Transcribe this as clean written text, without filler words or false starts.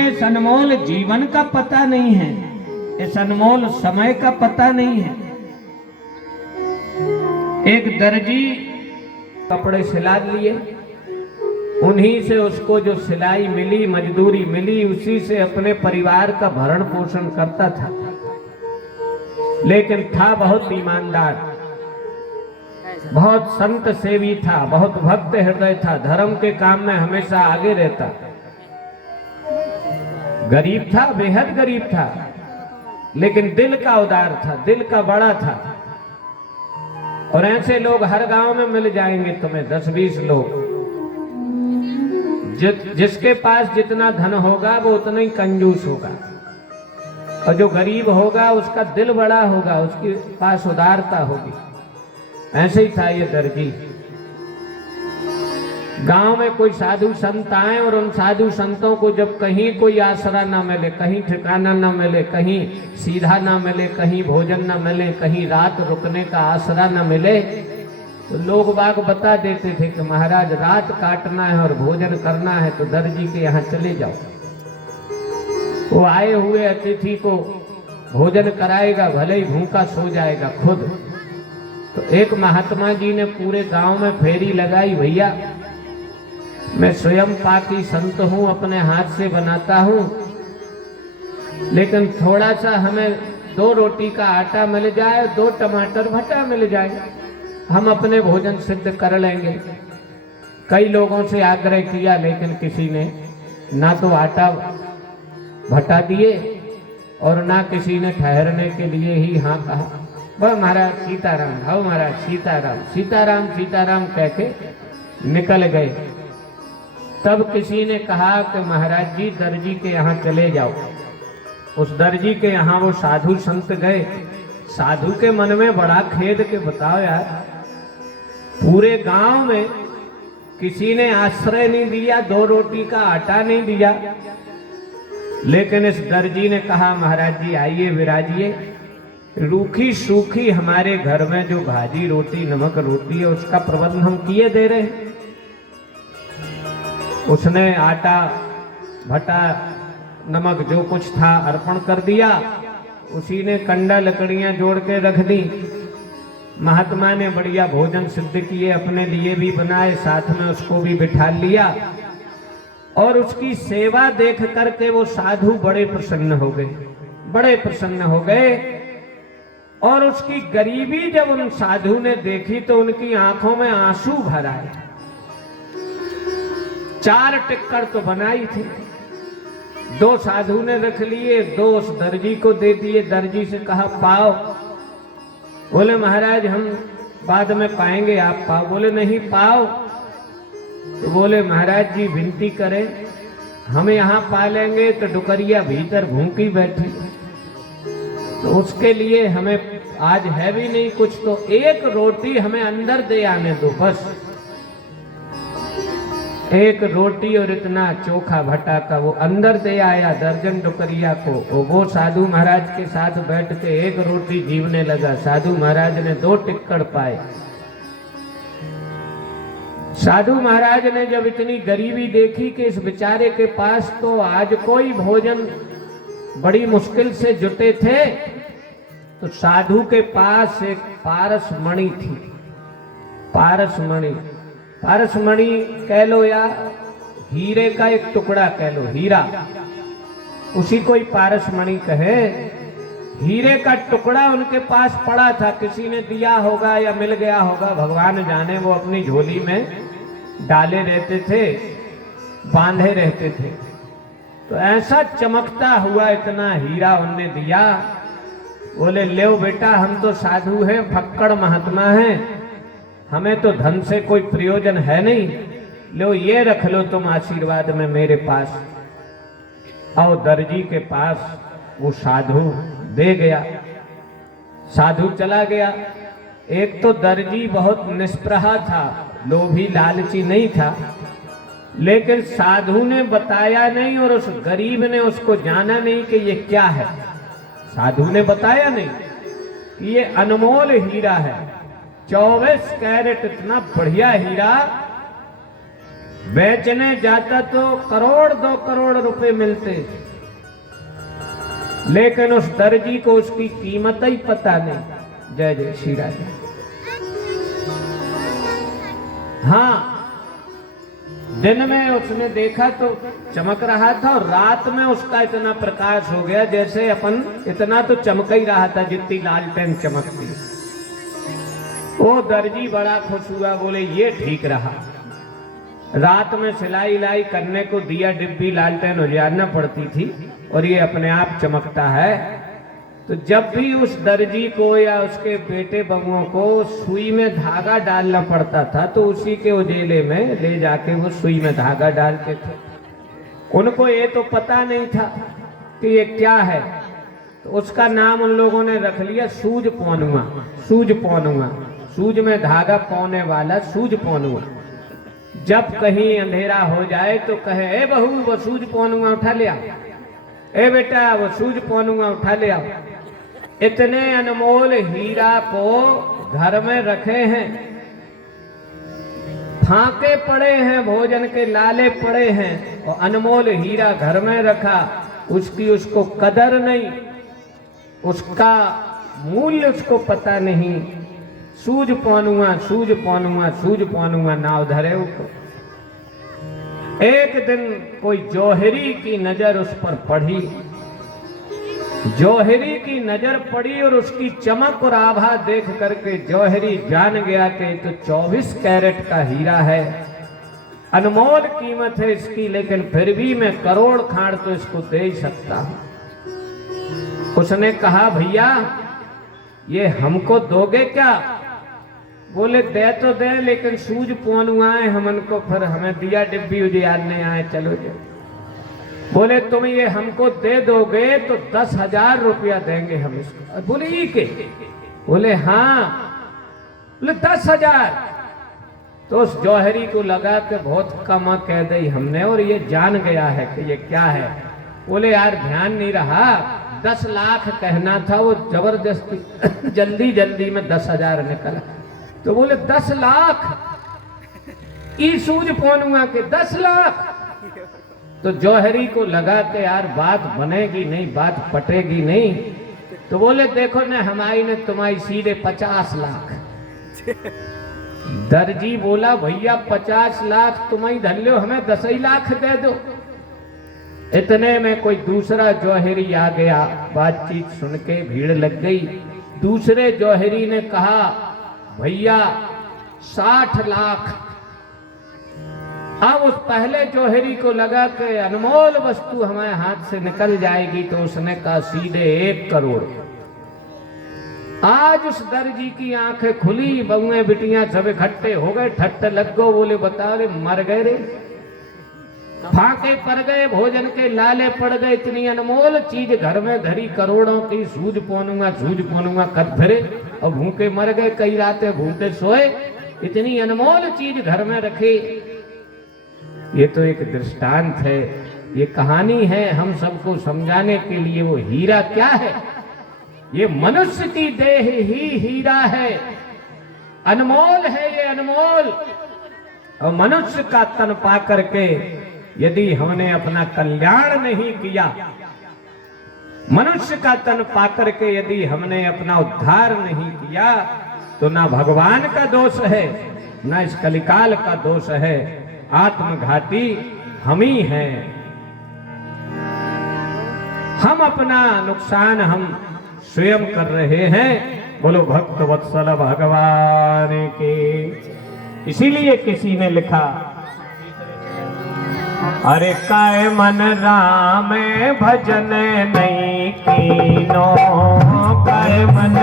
हमें इस अनमोल जीवन का पता नहीं है, इस अनमोल समय का पता नहीं है। एक दर्जी कपड़े सिला लिए, उन्हीं से उसको जो सिलाई मिली, मजदूरी मिली, उसी से अपने परिवार का भरण पोषण करता था। लेकिन था बहुत ईमानदार, बहुत संत सेवी था, बहुत भक्त हृदय था, धर्म के काम में हमेशा आगे रहता। गरीब था, बेहद गरीब था, लेकिन दिल का उदार था, दिल का बड़ा था। और ऐसे लोग हर गांव में मिल जाएंगे तुम्हें, 10-20 लोग। जिसके पास जितना धन होगा वो उतना ही कंजूस होगा, और जो गरीब होगा उसका दिल बड़ा होगा, उसके पास उदारता होगी। ऐसे ही था ये दर्जी। गांव में कोई साधु संत आए और उन साधु संतों को जब कहीं कोई आसरा ना मिले, कहीं ठिकाना ना मिले, कहीं सीधा ना मिले, कहीं भोजन ना मिले, कहीं रात रुकने का आसरा ना मिले, तो लोग बाग बता देते थे कि महाराज रात काटना है और भोजन करना है तो दर्जी के यहाँ चले जाओ। वो आए हुए अतिथि को भोजन कराएगा, भले ही भूखा सो जाएगा खुद। तो एक महात्मा जी ने पूरे गांव में फेरी लगाई, भैया मैं स्वयं पाकी संत हूं, अपने हाथ से बनाता हूं, लेकिन थोड़ा सा हमें 2 रोटी का आटा मिल जाए, 2 टमाटर भटा मिल जाए, हम अपने भोजन सिद्ध कर लेंगे। कई लोगों से आग्रह किया, लेकिन किसी ने ना तो आटा भटा दिए और ना किसी ने ठहरने के लिए ही हाँ कहा। वह महाराज सीताराम, हो महाराज सीताराम, सीताराम सीताराम कह के निकल गए। तब किसी ने कहा कि महाराज जी दर्जी के यहाँ चले जाओ। उस दर्जी के यहाँ वो साधु संत गए। साधु के मन में बड़ा खेद के बताओ यार, पूरे गांव में किसी ने आश्रय नहीं दिया, 2 रोटी का आटा नहीं दिया, लेकिन इस दर्जी ने कहा महाराज जी आइए विराजिए, रूखी सूखी हमारे घर में जो भाजी रोटी नमक रोटी है उसका प्रबंध हम किए दे रहे हैं। उसने आटा भटा नमक जो कुछ था अर्पण कर दिया, उसी ने कंडा लकड़ियां जोड़ के रख दी। महात्मा ने बढ़िया भोजन सिद्ध किए, अपने लिए भी बनाए, साथ में उसको भी बिठा लिया, और उसकी सेवा देख करके वो साधु बड़े प्रसन्न हो गए, बड़े प्रसन्न हो गए। और उसकी गरीबी जब उन साधु ने देखी तो उनकी आंखों में आंसू भर आए। 4 टिक्कर तो बनाई थी, 2 साधु ने रख लिए, 2 उस दर्जी को दे दिए। दर्जी से कहा पाओ। बोले महाराज हम बाद में पाएंगे, आप पाओ। बोले नहीं पाओ। तो बोले महाराज जी विनती करें, हम यहाँ पा लेंगे तो डुकरिया भीतर भूखी बैठी, तो उसके लिए हमें आज है भी नहीं कुछ, तो 1 रोटी हमें अंदर दे आने दो बस। 1 रोटी और इतना चोखा भटा का वो अंदर दे आया दर्जन डुकरिया को। वो साधु महाराज के साथ बैठ के 1 रोटी जीवने लगा। साधु महाराज ने 2 टिक्कर पाए। साधु महाराज ने जब इतनी गरीबी देखी कि इस बेचारे के पास तो आज कोई भोजन बड़ी मुश्किल से जुटे थे, तो साधु के पास एक पारस मणि थी। पारस मणि, पारस मणि कह लो या हीरे का एक टुकड़ा कह लो, हीरा, उसी को ही पारस मणि कहे। हीरे का टुकड़ा उनके पास पड़ा था, किसी ने दिया होगा या मिल गया होगा, भगवान जाने। वो अपनी झोली में डाले रहते थे, बांधे रहते थे। तो ऐसा चमकता हुआ इतना हीरा उनने दिया। बोले ले बेटा, हम तो साधु हैं, फक्कड़ महात्मा हैं, हमें तो धन से कोई प्रयोजन है नहीं, लो ये रख लो तुम आशीर्वाद में मेरे पास। और दर्जी के पास वो साधु दे गया। साधु चला गया। एक तो दर्जी बहुत निष्प्रहा था, लोभी लालची नहीं था, लेकिन साधु ने बताया नहीं और उस गरीब ने उसको जाना नहीं कि ये क्या है। साधु ने बताया नहीं कि ये अनमोल हीरा है, 24 कैरेट इतना बढ़िया हीरा बेचने जाता तो करोड़ 2 करोड़ रुपए मिलते, लेकिन उस दर्जी को उसकी कीमत ही पता नहीं। जय जय श्री राधे। हाँ, दिन में उसने देखा तो चमक रहा था, और रात में उसका इतना प्रकाश हो गया जैसे अपन इतना तो चमक ही रहा था जितनी लालटेन चमकती। वो दर्जी बड़ा खुश हुआ, बोले ये ठीक रहा। रात में सिलाई लाई करने को दिया डिब्बी लालटेन उजाड़ना पड़ती थी, और ये अपने आप चमकता है। तो जब भी उस दर्जी को या उसके बेटे बबुओं को सुई में धागा डालना पड़ता था, तो उसी के उजेले में ले जाके वो सुई में धागा डालते थे। उनको ये तो पता नहीं था कि ये क्या है, तो उसका नाम उन लोगों ने रख लिया सूझ पौनुआ। सूझ पौनुआ, सूझ में धागा पौने वाला सूझ पौनुआ। जब कहीं अंधेरा हो जाए तो कहे, ए बहू वो सूझ पौनुआ उठा ले आओ, ए बेटा वो सूझ पौनुआ उठा ले आओ। इतने अनमोल हीरा को घर में रखे हैं, फाके पड़े हैं, भोजन के लाले पड़े हैं, और अनमोल हीरा घर में रखा, उसकी उसको कदर नहीं, उसका मूल्य उसको पता नहीं। सूझ पौनुआ, सूझ पौनुआ, सूझ पौनुआ नाव धरे ऊपर। एक दिन कोई जौहरी की नजर उस पर पड़ी, जौहरी की नजर पड़ी, और उसकी चमक और आभा देख करके जौहरी जान गया कि तो 24 कैरेट का हीरा है, अनमोल कीमत है इसकी, लेकिन फिर भी मैं करोड़ खाड़ तो इसको दे ही सकता हूं। उसने कहा, भैया ये हमको दोगे क्या? बोले दे तो दे, लेकिन सूझ पौनुआए हमन को, फिर हमें दिया डिब्बी उजियारने आए, चलो जाओ। बोले तुम ये हमको दे दोगे तो 10,000 रुपया देंगे हम इसको। बोले ये के? बोले हाँ। बोले 10,000। तो उस जौहरी को लगा कि बहुत कम कह दी हमने, और ये जान गया है कि ये क्या है। बोले यार ध्यान नहीं रहा, 10 लाख कहना था, वो जबरदस्ती जल्दी जल्दी में 10,000 निकला। तो बोले 10 लाख ई सूझ पौनुआ के 10 लाख। तो जौहरी को लगा कि यार बात बनेगी नहीं, बात पटेगी नहीं। तो बोले देखो ना, हमारी ने तुम्हारी सीधे 50 लाख। दर्जी बोला भैया 50 लाख तुम्हारी धर लो, हमें 10 ही लाख दे दो। इतने में कोई दूसरा जौहरी आ गया, बातचीत सुन के भीड़ लग गई। दूसरे जौहरी ने कहा भैया 60 लाख। अब उस पहले जौहरी को लगा कि अनमोल वस्तु हमारे हाथ से निकल जाएगी, तो उसने कहा सीधे 1 करोड़। आज उस दर्जी की आंखें खुली, बहुएं बिटियां सब इकट्ठे हो गए, ठट्ट लग गो। बोले बताओ रे मर गए रे, फाके पड़ गए, भोजन के लाले पड़ गए, इतनी अनमोल चीज घर में धरी करोड़ों की, सूझ पौनुआ कर फिरे और भूखे मर गए, कई रातें भूखे सोए, इतनी अनमोल चीज घर में रखी। ये तो एक दृष्टांत है, ये कहानी है हम सबको समझाने के लिए। वो हीरा क्या है? ये मनुष्य की देह ही हीरा है, अनमोल है ये, अनमोल। और मनुष्य का तन पा करके यदि हमने अपना कल्याण नहीं किया, मनुष्य का तन पा करके यदि हमने अपना उद्धार नहीं किया, तो ना भगवान का दोष है, ना इस कलिकाल का दोष है, आत्मघाती हम ही हैं। हम अपना नुकसान हम स्वयं कर रहे हैं। बोलो भक्त वत्सल भगवान के। इसीलिए किसी ने लिखा, अरे काय मन राम भजन नहीं कीनो, काय मन